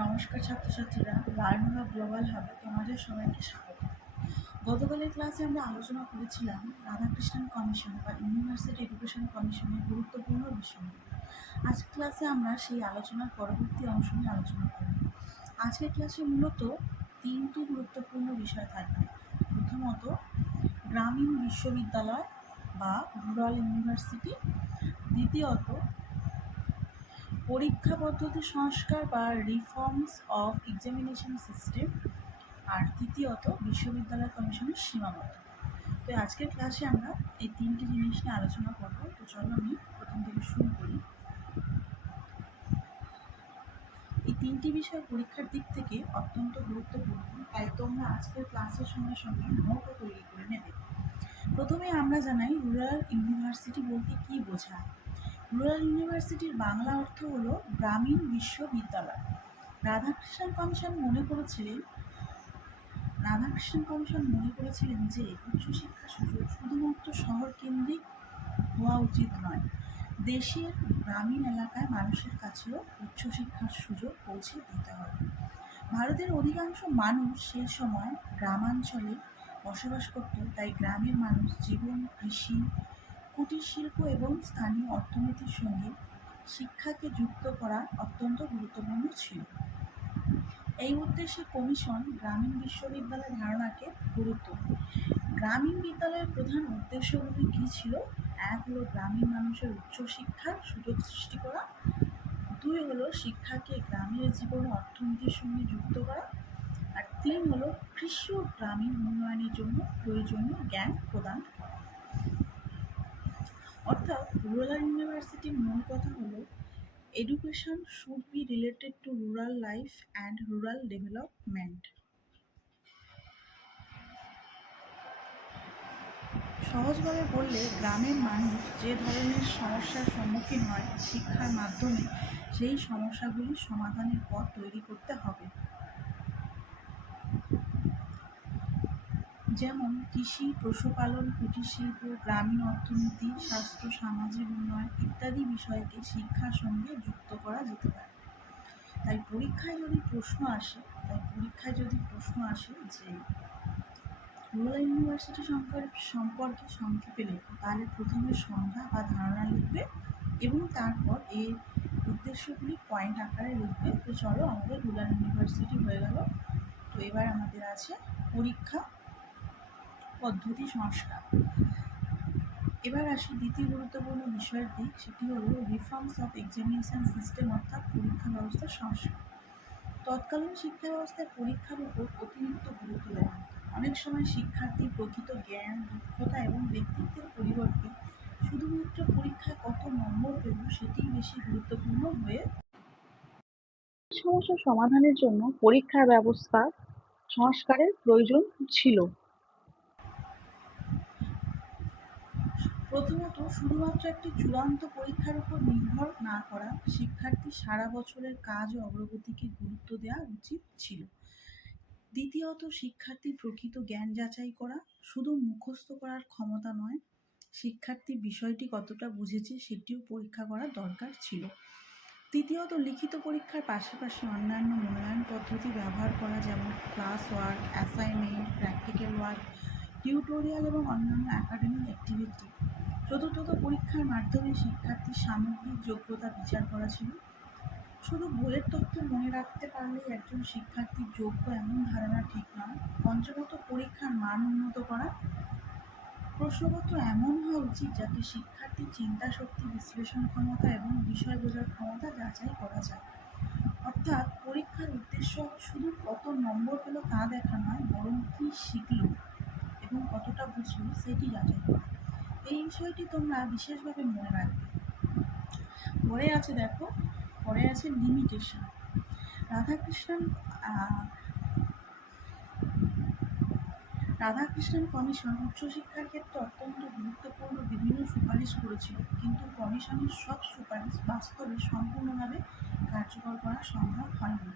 নমস্কার ছাত্রছাত্রীরা, learning of global হাবে তোমাদের সবাইকে স্বাগত। গতকালের ক্লাসে আমরা আলোচনা করেছিলাম রাধাকৃষ্ণন কমিশন বা ইউনিভার্সিটি এডুকেশন কমিশনের গুরুত্বপূর্ণ বিষয়। আজকের ক্লাসে আমরা সেই আলোচনার পরবর্তী অংশ নিয়ে আলোচনা করব। আজকের ক্লাসে মূলত তিনটি গুরুত্বপূর্ণ বিষয় থাকবে। প্রথমত, গ্রামীণ বিশ্ববিদ্যালয় বা রুরাল ইউনিভার্সিটি। দ্বিতীয়ত, পরীক্ষা পদ্ধতি সংস্কার বা রিফর্মস অফ এক্সামিনেশন সিস্টেম। আর তৃতীয়ত, বিশ্ববিদ্যালয় কমিশনের সীমাবদ্ধতা। তো আজকের ক্লাসে আমরা এই তিনটি জিনিস নিয়ে আলোচনা করব। তো চলো আমি প্রথম থেকে শুরু করি। এই তিনটি বিষয় পরীক্ষার দিক থেকে অত্যন্ত গুরুত্বপূর্ণ, তাই তোমরা আজকের ক্লাসের সঙ্গে সঙ্গে নোটও তৈরি করে নেবে। প্রথমে আমরা জানাই রুরাল ইউনিভার্সিটি বলতে কী বোঝায়। রুরাল ইউনিভার্সিটির বাংলা অর্থ হলো গ্রামীণ বিশ্ববিদ্যালয়। রাধাকৃষ্ণন কমিশন মনে করেছিলেন যে উচ্চশিক্ষা সুযোগ শুধুমাত্র শহর কেন্দ্রিক হওয়া উচিত নয়, দেশের গ্রামীণ এলাকায় মানুষের কাছেও উচ্চশিক্ষার সুযোগ পৌঁছে দিতে হবে। ভারতের অধিকাংশ মানুষ সেই সময় গ্রামাঞ্চলে বসবাস করত, তাই গ্রামের মানুষ জীবন, কৃষি, কুটির শিল্প এবং স্থানীয় অর্থনীতির সঙ্গে শিক্ষাকে যুক্ত করা অত্যন্ত গুরুত্বপূর্ণ ছিল। এই উদ্দেশ্যে কমিশন গ্রামীণ বিশ্ববিদ্যালয় ধারণাকে গুরুত্ব দেয়। গ্রামীণ বিদ্যালয়ের প্রধান উদ্দেশ্যগুলি কী ছিল? এক হলো গ্রামীণ মানুষের উচ্চশিক্ষার সুযোগ সৃষ্টি করা। দুই হলো শিক্ষাকে গ্রামের জীবন ও অর্থনীতির সঙ্গে যুক্ত করা। আর তিন হলো কৃষি ও গ্রামীণ উন্নয়নের জন্য প্রয়োজনীয় জ্ঞান প্রদান করা। অর্থাৎ রুরাল ইউনিভার্সিটির মূল কথা হলো education should be related to rural life and rural development. সহজভাবে বললে, গ্রামের মানুষ যে ধরনের সমস্যার সম্মুখীন হয়, শিক্ষার মাধ্যমে সেই সমস্যাগুলির সমাধানের পথ তৈরি করতে হবে। যেমন কৃষি, পশুপালন, কুটির শিল্প, গ্রামীণ অর্থনীতি, স্বাস্থ্য, সামাজিক উন্নয়ন ইত্যাদি বিষয়কে শিক্ষার সঙ্গে যুক্ত করা যেতে পারে। তাই পরীক্ষায় যদি প্রশ্ন আসে যে রুরাল ইউনিভার্সিটি সম্পর্কে সংক্ষেপে লেখো, তাহলে প্রথমে সংজ্ঞা বা ধারণা লিখবে এবং তারপর এর উদ্দেশ্যগুলি পয়েন্ট আকারে লিখবে। তো চলো, আমাদের রুরাল ইউনিভার্সিটি হয়ে গেল। তো এবার আমাদের আছে পরীক্ষা পদ্ধতি সংস্কার। এবার আসি দ্বিতীয় গুরুত্বপূর্ণ বিষয়ের দিক, সেটি হলো রিফর্মস অফ এক্সামিনেশন সিস্টেম, অর্থাৎ পরীক্ষা ব্যবস্থার সংস্কার। তৎকালীন শিক্ষা ব্যবস্থায় পরীক্ষার উপর অতিরিক্ত গুরুত্ব দেওয়া হয়। অনেক সময় শিক্ষার্থীর প্রকৃত জ্ঞান, দক্ষতা এবং ব্যক্তিত্বের পরিবর্তে শুধুমাত্র পরীক্ষায় কত নম্বর পেল সেটিই বেশি গুরুত্বপূর্ণ হয়ে সমস্যা সমাধানের জন্য পরীক্ষার ব্যবস্থা সংস্কারের প্রয়োজন ছিল। প্রথমত, শুধুমাত্র একটি চূড়ান্ত পরীক্ষার উপর নির্ভর না করা, শিক্ষার্থী সারা বছরের কাজ ও অগ্রগতিকে গুরুত্ব দেওয়া উচিত ছিল। দ্বিতীয়ত, শিক্ষার্থীর প্রকৃত জ্ঞান যাচাই করা, শুধু মুখস্থ করার ক্ষমতা নয়, শিক্ষার্থী বিষয়টি কতটা বুঝেছে সেটিও পরীক্ষা করা দরকার ছিল। তৃতীয়ত, লিখিত পরীক্ষার পাশাপাশি অন্যান্য মূল্যায়ন পদ্ধতি ব্যবহার করা, যেমন class work, assignment, practical work, tutorial এবং অন্যান্য একাডেমিক অ্যাক্টিভিটি। চতুর্থত, পরীক্ষার মাধ্যমে শিক্ষার্থীর সামগ্রিক যোগ্যতা বিচার করা ছিল। শুধু বইয়ের তথ্য মনে রাখতে পারলেই একজন শিক্ষার্থীর যোগ্য, এমন ধারণা ঠিক নয়। পঞ্চমত, পরীক্ষার মান উন্নত করা। প্রশ্নপত্র এমন হওয়া উচিত যাতে শিক্ষার্থীর চিন্তা শক্তি, বিশ্লেষণ ক্ষমতা এবং বিষয় বোঝার ক্ষমতা যাচাই করা যায়। অর্থাৎ পরীক্ষার উদ্দেশ্য শুধু কত নম্বর পেল তা দেখা নয়, বরং কী শিখল এবং কতটা বুঝল সেটি যাচাই করা। এই বিষয়টি তোমরা বিশেষভাবে মনে রাখবে। পরে আছে লিমিটেশন। রাধাকৃষ্ণন কমিশন উচ্চশিক্ষার ক্ষেত্রে অত্যন্ত গুরুত্বপূর্ণ বিভিন্ন সুপারিশ করেছিল, কিন্তু কমিশনের সব সুপারিশ বাস্তবে সম্পূর্ণভাবে কার্যকর করা সম্ভব হয়নি।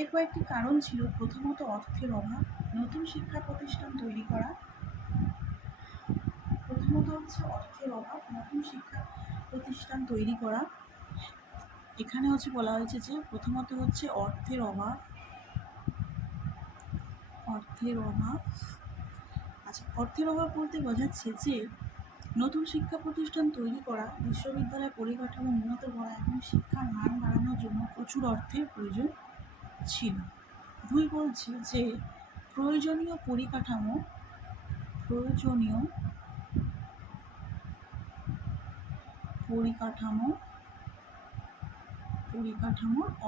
এর কয়েকটি কারণ ছিল। প্রথমত, অর্থের অভাব। নতুন শিক্ষা প্রতিষ্ঠান তৈরি করা এখানে হচ্ছে বলা হয়েছে যে প্রথমত হচ্ছে অর্থের অভাব। আচ্ছা, অর্থের অভাব বলতে বোঝাচ্ছে যে নতুন শিক্ষা প্রতিষ্ঠান তৈরি করা, বিশ্ববিদ্যালয় পরিকাঠামো উন্নত করা এবং শিক্ষার মান বাড়ানোর জন্য প্রচুর অর্থের প্রয়োজন ছিল। 2 বলছে যে প্রয়োজনীয় পরিকাঠামোর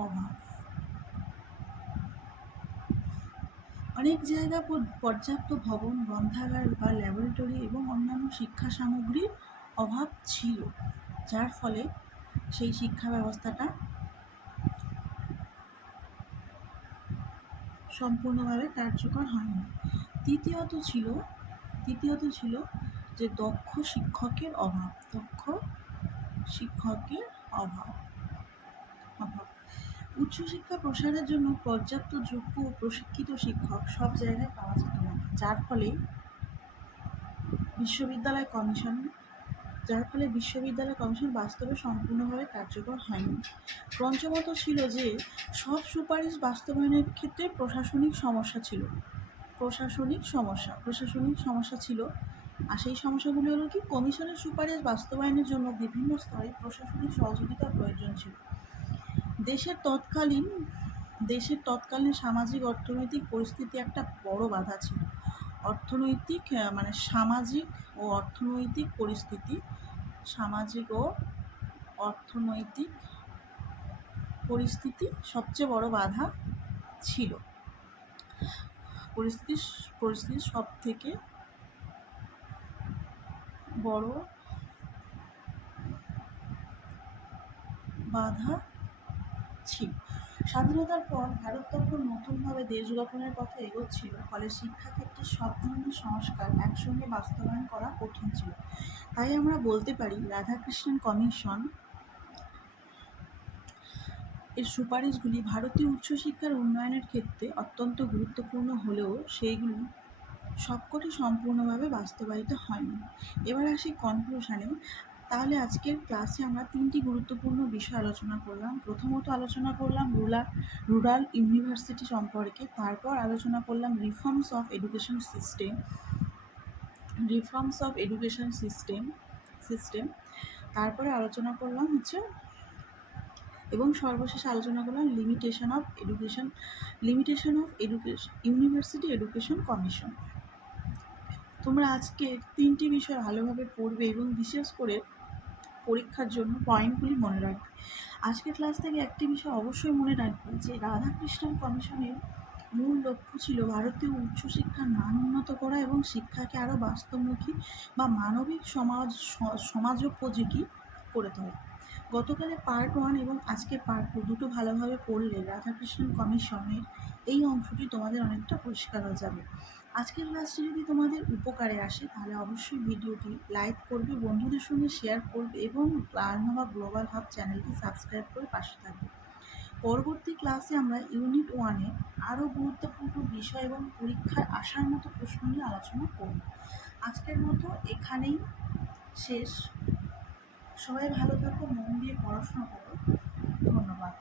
অভাব। অনেক জায়গায় পর্যাপ্ত ভবন, গ্রন্থাগার বা ল্যাবরেটরি এবং অন্যান্য শিক্ষা সামগ্রীর অভাব ছিল, যার ফলে সেই শিক্ষা ব্যবস্থাটা সম্পূর্ণভাবে কার্যকর হয়নি। তৃতীয়ত ছিল যে দক্ষ শিক্ষকের অভাব। উচ্চশিক্ষা প্রসারের জন্য পর্যাপ্ত যোগ্য ও প্রশিক্ষিত শিক্ষক সব জায়গায় পাওয়া যেত না, যার ফলে বিশ্ববিদ্যালয় কমিশন বাস্তবে সম্পূর্ণভাবে কার্যকর হয়নি। পঞ্চমত ছিল যে সব সুপারিশ বাস্তবায়নের ক্ষেত্রে প্রশাসনিক সমস্যা ছিল। আর সেই সমস্যাগুলি হলো কি, কমিশনের সুপারিশ বাস্তবায়নের জন্য বিভিন্ন স্তরে প্রশাসনিক সহযোগিতার প্রয়োজন ছিল। দেশের তৎকালীন সামাজিক অর্থনৈতিক পরিস্থিতি একটা বড় বাধা ছিল। সামাজিক ও অর্থনৈতিক পরিস্থিতি সবচেয়ে বড় বাধা ছিল। পরিস্থিতির সব থেকে বড় বাধা ছিল। স্বাধীনতার পর ভারত তখন নতুনভাবে দেশ গঠনের পথে এগোচ্ছিল, ফলে শিক্ষাক্ষেত্রে সব ধরনের সংস্কার একসঙ্গে বাস্তবায়ন করা কঠিন ছিল। তাই আমরা বলতে পারি রাধাকৃষ্ণন কমিশন এর সুপারিশগুলি ভারতীয় উচ্চশিক্ষার উন্নয়নের ক্ষেত্রে অত্যন্ত গুরুত্বপূর্ণ হলেও সেইগুলি সবকটি সম্পূর্ণভাবে বাস্তবায়িত হয়নি। এবার আসি কনক্লুশনে। তাহলে আজকের ক্লাসে আমরা 3টি গুরুত্বপূর্ণ বিষয় আলোচনা করলাম। প্রথমত আলোচনা করলাম রুরাল ইউনিভার্সিটি সম্পর্কে, তারপর আলোচনা করলাম রিফর্মস অফ এডুকেশন সিস্টেম, তারপরে আলোচনা করলাম এবং সর্বশেষে আলোচনা করলাম limitation of university education commission. তোমরা আজকে 3টি বিষয় ভালোভাবে পড়বে এবং বিশেষ করে পরীক্ষার জন্য পয়েন্টগুলি মনে রাখবে। আজকের ক্লাস থেকে একটি বিষয় অবশ্যই মনে রাখবে যে রাধাকৃষ্ণন কমিশনের মূল লক্ষ্য ছিল ভারতীয় উচ্চশিক্ষার মান উন্নত করা এবং শিক্ষাকে আরও বাস্তবমুখী বা মানবিক সমাজোপযোগী করে তোলা। গতকালের পার্ট 1 এবং আজকের পার্ট 2 দুটো ভালোভাবে পড়লে রাধাকৃষ্ণন কমিশনের এই অংশটি তোমাদের অনেকটা পরিষ্কার হয়ে যাবে। আজকের ক্লাসটি যদি তোমাদের উপকারে আসে তাহলে অবশ্যই ভিডিওটি লাইক করবে, বন্ধুদের সঙ্গে শেয়ার করবে এবং প্রাণবা গ্লোবাল হাব চ্যানেলটি সাবস্ক্রাইব করে পাশে থাকবে। পরবর্তী ক্লাসে আমরা ইউনিট 1-এ আরও গুরুত্বপূর্ণ বিষয় এবং পরীক্ষায় আসার মতো প্রশ্ন নিয়ে আলোচনা করব। আজকের মতো এখানেই শেষ। সবাই ভালো থাকো, মন দিয়ে পড়াশোনা করো। ধন্যবাদ।